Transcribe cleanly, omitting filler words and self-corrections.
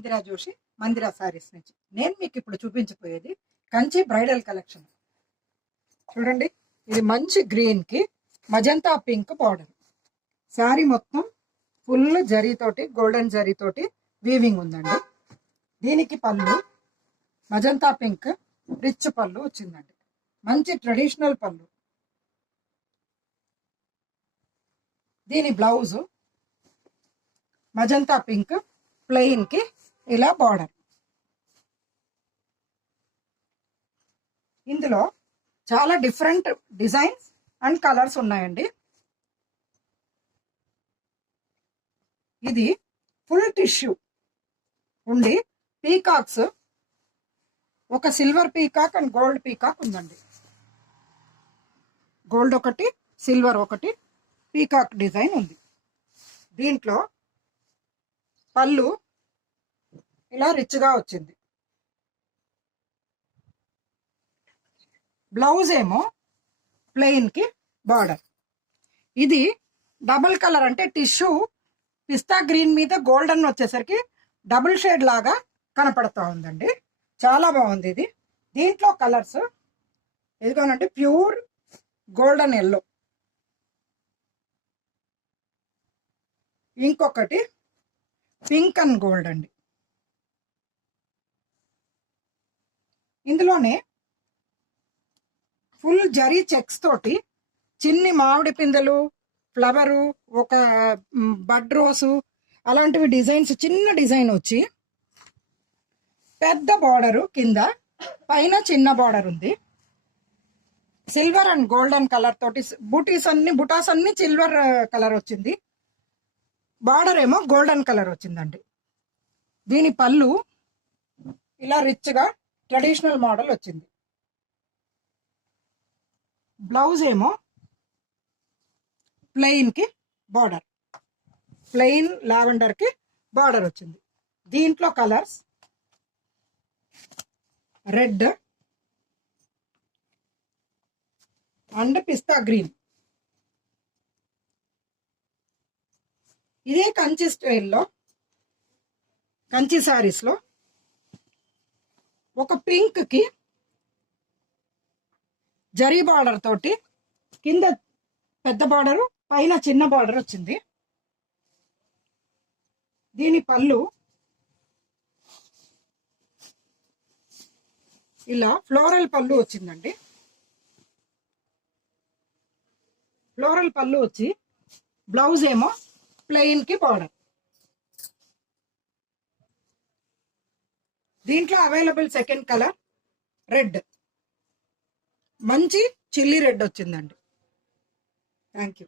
ఇందిరా జోషి మందిరా సారీస్ నుంచి నేను మీకు ఇప్పుడు చూపించబోయేది కంచి బ్రైడల్ కలెక్షన్. చూడండి, ఇది మంచి గ్రీన్ కి మజంతా పింక్ బార్డర్. శారీ మొత్తం ఫుల్ జరీతోటి, గోల్డెన్ జరీతోటి వీవింగ్ ఉందండి. దీనికి పళ్ళు మజంతా పింక్ రిచ్ పళ్ళు వచ్చిందండి. మంచి ట్రెడిషనల్ పళ్ళు. దీని బ్లౌజు మజంతా పింక్ ప్లెయిన్ కి ఇలా బార్డర్. ఇందులో చాలా డిఫరెంట్ డిజైన్స్ అండ్ కలర్స్ ఉన్నాయండి. ఇది ఫుల్ టిష్యూ ఉండి పీకాక్స్, ఒక silver peacock and gold peacock ఉందండి. గోల్డ్ ఒకటి, సిల్వర్ ఒకటి, పీకాక్ డిజైన్ ఉంది. దీంట్లో పళ్ళు ఇలా రిచ్గా వచ్చింది. బ్లౌజ్ ఏమో ప్లెయిన్ కి బార్డర్. ఇది డబుల్ కలర్, అంటే టిష్యూ పిస్తా గ్రీన్ మీద గోల్డెన్ వచ్చేసరికి డబుల్ షేడ్ లాగా కనపడతా ఉందండి. చాలా బాగుంది ఇది. దీంట్లో కలర్స్ ఎదుగునంటే ప్యూర్ గోల్డెన్ ఎల్లో, ఇంకొకటి పింక్ అండ్ గోల్డ్ అండి. ఇందులోనే ఫుల్ జరీ చెక్స్ తోటి చిన్ని మామిడి పిందెలు, ఫ్లవరు, ఒక బడ్ రోసు అలాంటివి డిజైన్స్, చిన్న డిజైన్ వచ్చి పెద్ద బార్డరు కింద, పైన చిన్న బార్డర్ ఉంది. సిల్వర్ అండ్ గోల్డెన్ కలర్ తోటి బుటాస్ అన్ని సిల్వర్ కలర్ వచ్చింది. బార్డర్ ఏమో గోల్డెన్ కలర్ వచ్చిందండి. దీని పళ్ళు ఇలా రిచ్గా ట్రెడిషనల్ మోడల్ వచ్చింది. బ్లౌజ్ ఏమో ప్లెయిన్ కి బార్డర్, ప్లెయిన్ లావెండర్ కి బార్డర్ వచ్చింది. దీంట్లో colours red and pista green. ఇదే కంచి స్టైల్లో, కంచి శారీస్ లో ఒక పింక్ కి జరీ బార్డర్ తోటి కింద పెద్ద బార్డరు, పైన చిన్న బార్డర్ వచ్చింది. దీని పళ్ళు ఇలా ఫ్లోరల్ పళ్ళు వచ్చిందండి. ఫ్లోరల్ పళ్ళు వచ్చి బ్లౌజ్ ఏమో ప్లెయిన్ కి బార్డర్. దీంట్లో అవైలబుల్ సెకండ్ కలర్ రెడ్, మంచి చిల్లీ రెడ్ వచ్చిందండి. Thank you.